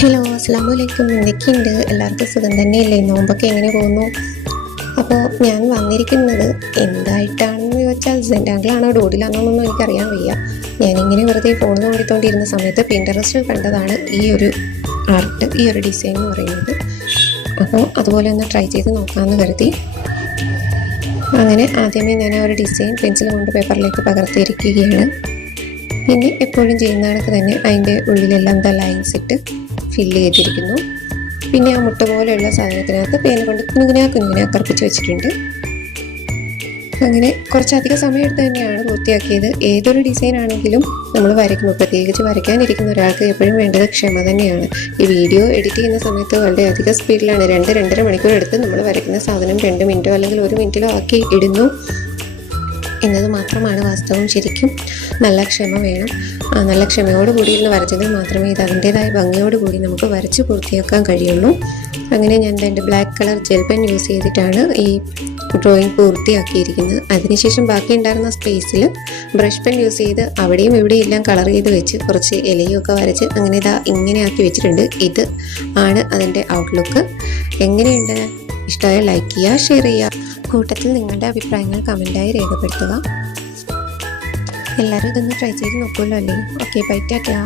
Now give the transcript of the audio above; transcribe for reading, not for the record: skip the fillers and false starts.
Hello, അസ്സാം വലൈക്കും. എന്തൊക്കെയുണ്ട്? എല്ലാവർക്കും സുഖം തന്നെയല്ലേ? നോമ്പൊക്കെ എങ്ങനെ പോകുന്നു? അപ്പോൾ ഞാൻ വന്നിരിക്കുന്നത് എന്തായിട്ടാണെന്ന് ചോദിച്ചാൽ സെൻറ്റാങ്കിളാണോ ഡോഡിലാണോന്നൊന്നും എനിക്കറിയാൻ വയ്യ. ഞാനിങ്ങനെ വെറുതെ ഫോൺ നോക്കിക്കൊണ്ടിരുന്ന സമയത്ത് പിൻട്രസ്റ്റിൽ കണ്ടതാണ് ഈ ഒരു ആർട്ട്, ഈ ഒരു ഡിസൈൻ എന്ന് പറയുന്നത്. അപ്പോൾ അതുപോലെ ഒന്ന് ട്രൈ ചെയ്ത് നോക്കാമെന്ന് കരുതി. അങ്ങനെ ആദ്യമേ ഞാൻ ആ ഒരു ഡിസൈൻ പെൻസിൽ കൊണ്ട് പേപ്പറിലേക്ക് പകർത്തിയിരിക്കുകയാണ്. പിന്നെ എപ്പോഴും ചെയ്യുന്ന കണക്ക് തന്നെ അതിൻ്റെ ഉള്ളിലെല്ലാം ലൈൻസ് ഇട്ട് ഫില്ല് ചെയ്തിരിക്കുന്നു. പിന്നെ ആ മുട്ട പോലെയുള്ള സാധനത്തിനകത്ത് പേന കൊണ്ട് കുഞ്ഞുകുഞ്ഞാ കറുപ്പിച്ച് വെച്ചിട്ടുണ്ട്. അങ്ങനെ കുറച്ചധികം സമയം എടുത്ത് തന്നെയാണ് പൂർത്തിയാക്കിയത്. ഏതൊരു ഡിസൈൻ ആണെങ്കിലും നമ്മൾ വരയ്ക്കുമ്പോൾ, പ്രത്യേകിച്ച് വരയ്ക്കാനിരിക്കുന്ന ഒരാൾക്ക് എപ്പോഴും വേണ്ടത് ക്ഷമ തന്നെയാണ്. ഈ വീഡിയോ എഡിറ്റ് ചെയ്യുന്ന സമയത്ത് വളരെ അധികം സ്പീഡിലാണ് 2-2.5 മണിക്കൂർ എടുത്ത് നമ്മൾ വരയ്ക്കുന്ന സാധനം 2 മിനിറ്റോ അല്ലെങ്കിൽ 1 മിനിറ്റിലോ ആക്കി ഇടുന്നു എന്നത് മാത്രമാണ് വാസ്തവം. ശരിക്കും നല്ല ക്ഷമ വേണം. നല്ല ക്ഷമയോടുകൂടി ഇരുന്ന് വരച്ചെങ്കിൽ മാത്രമേ ഇത് അതിൻ്റേതായ ഭംഗിയോടുകൂടി നമുക്ക് വരച്ച് പൂർത്തിയാക്കാൻ കഴിയുള്ളൂ. അങ്ങനെ ഞാൻ എൻ്റെ black colour gel pen use ചെയ്തിട്ടാണ് ഈ ഡ്രോയിങ് പൂർത്തിയാക്കിയിരിക്കുന്നത്. അതിനുശേഷം ബാക്കി ഉണ്ടായിരുന്ന സ്പേസിൽ ബ്രഷ് പെൻ യൂസ് ചെയ്ത് അവിടെയും ഇവിടെയും എല്ലാം കളർ ചെയ്ത് വെച്ച് കുറച്ച് ഇലയൊക്കെ വരച്ച് അങ്ങനെ ഇങ്ങനെ ആക്കി വെച്ചിട്ടുണ്ട്. ഇത് ആണ് അതിൻ്റെ ഔട്ട്ലുക്ക്. എങ്ങനെയുണ്ട്? ഇഷ്ടമായാൽ ലൈക്ക് ചെയ്യുക, ഷെയർ ചെയ്യുക. കൂട്ടത്തിൽ നിങ്ങളുടെ അഭിപ്രായങ്ങൾ കമൻറ്റായി രേഖപ്പെടുത്തുക. എല്ലാവരും ഇതൊന്ന് ട്രൈ ചെയ്ത് നോക്കുമല്ലോ അല്ലേ? Okay, bye, Tata.